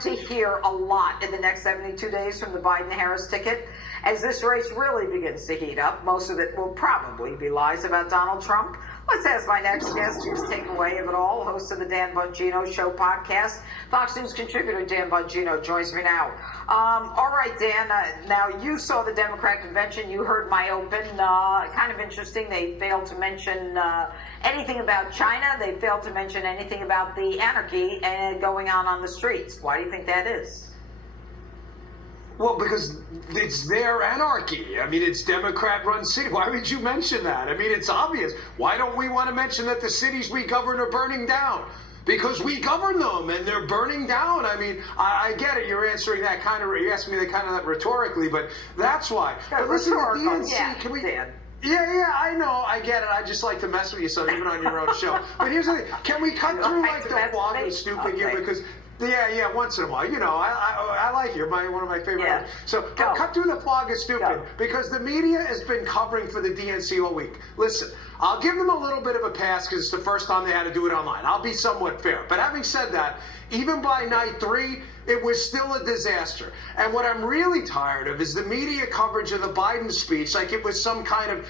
about to hear a lot in the next 72 days from the Biden-Harris ticket as this race really begins to heat up. Most of it will probably be lies about Donald Trump. Let's ask my next guest whose takeaway of it all, host of the Dan Bongino Show podcast. Fox News contributor Dan Bongino joins me now. All right, Dan, now you saw the Democrat convention. You heard my open. Kind of interesting. They failed to mention anything about China. They failed to mention anything about the anarchy going on the streets. Why do you think that is? Well, because it's their anarchy. I mean, it's Democrat-run city. Why would you mention that? I mean, it's obvious. Why don't we want to mention that the cities we govern are burning down? Because we govern them, and they're burning down. I mean, I get it. You're answering that kind of, you're asking me that kind of rhetorically, but that's why. But listen, the DNC, can we... Dan. Yeah, I know. I get it. I just like to mess with you, so even on your own show. But here's the thing. Can we cut through, like, the flog and stupid here? Because... Yeah, once in a while. You know, I like you. You're one of my favorite. Yeah. So cut through the fog is stupid because the media has been covering for the DNC all week. Listen, I'll give them a little bit of a pass because it's the first time they had to do it online. I'll be somewhat fair. But having said that, even by night 3, it was still a disaster. And what I'm really tired of is the media coverage of the Biden speech like it was some kind of,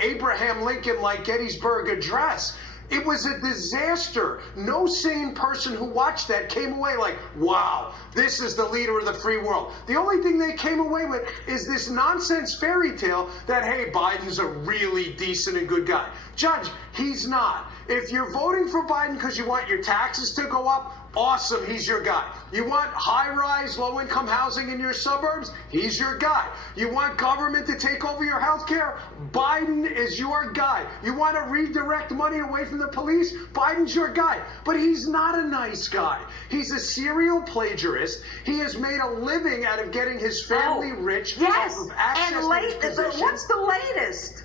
Abraham Lincoln-like Gettysburg Address. It was a disaster. No sane person who watched that came away like, wow, this is the leader of the free world. The only thing they came away with is this nonsense fairy tale that, hey, Biden's a really decent and good guy. Judge, he's not. If you're voting for Biden because you want your taxes to go up, awesome, he's your guy. You want high-rise, low-income housing in your suburbs? He's your guy. You want government to take over your health care? Biden is your guy. You want to redirect money away from the police? Biden's your guy. But he's not a nice guy. He's a serial plagiarist. He has made a living out of getting his family rich. Yes, off of access and what's the latest?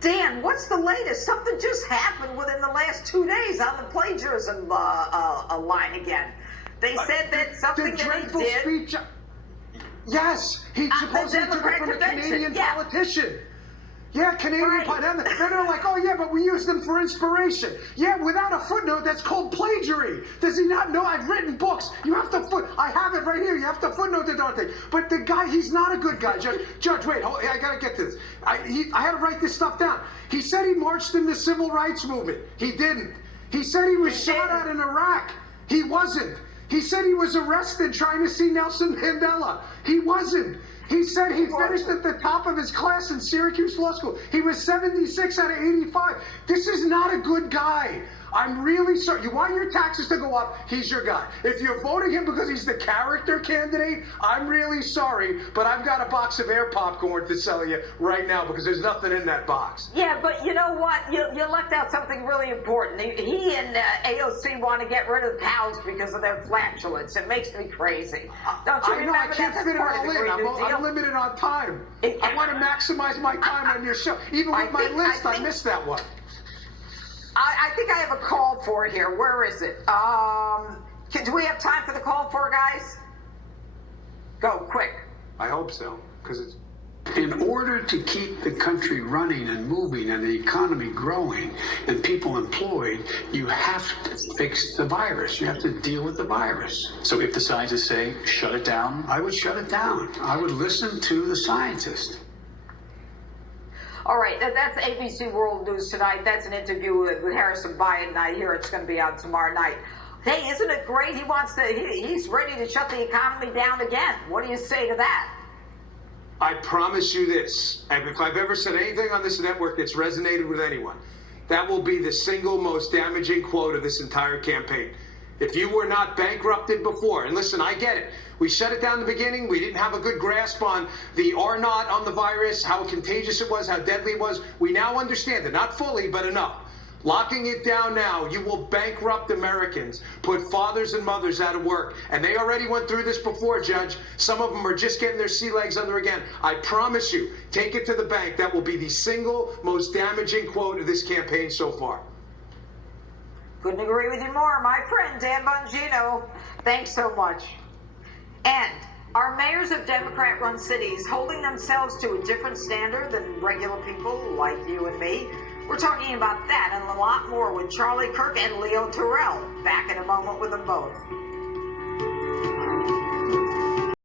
Dan, what's the latest? Something just happened within the last 2 days on the plagiarism line again. They said that something that he did. Speech, yes, he supposedly took it from a Canadian politician. Yeah, Canadian politician. They're like, oh yeah, but we use them for inspiration. Yeah, without a footnote, that's called plagiary. Does he not know? I've written books. You have to I have it right here. You have to footnote the darn thing. But the guy, he's not a good guy, Judge. Judge, wait, I gotta get this. I had to write this stuff down. He said he marched in the civil rights movement. He didn't. He said he was shot at in Iraq. He wasn't. He said he was arrested trying to see Nelson Mandela. He wasn't. He said he finished at the top of his class in Syracuse Law School. He was 76 out of 85. This is not a good guy. I'm really sorry. You want your taxes to go up, he's your guy. If you're voting him because he's the character candidate, I'm really sorry, but I've got a box of air popcorn to sell you right now because there's nothing in that box. Yeah, but you know what? You left out something really important. He and AOC want to get rid of cows because of their flatulence. It makes me crazy. Don't you remember I can't fit it all in. I'm limited on time. I want to maximize my time on your show. Even with my list, I missed that one. I think I have a call for here. Where is it? Do we have time for the call for, guys? Go, quick. I hope so, because it's... In order to keep the country running and moving and the economy growing and people employed, you have to fix the virus. You have to deal with the virus. So if the scientists say, shut it down? I would shut it down. I would listen to the scientists. All right, that's ABC World News tonight. That's an interview with Harrison Biden. I hear it's going to be out tomorrow night. Hey, isn't it great? He's ready to shut the economy down again. What do you say to that? I promise you this, and if I've ever said anything on this network that's resonated with anyone, that will be the single most damaging quote of this entire campaign. If you were not bankrupted before, and listen, I get it. We shut it down in the beginning. We didn't have a good grasp on the R naught on the virus, how contagious it was, how deadly it was. We now understand it, not fully, but enough. Locking it down now, you will bankrupt Americans, put fathers and mothers out of work. And they already went through this before, Judge. Some of them are just getting their sea legs under again. I promise you, take it to the bank. That will be the single most damaging quote of this campaign so far. Couldn't agree with you more, my friend Dan Bongino. Thanks so much. And are mayors of Democrat-run cities holding themselves to a different standard than regular people like you and me? We're talking about that and a lot more with Charlie Kirk and Leo Terrell. Back in a moment with them both.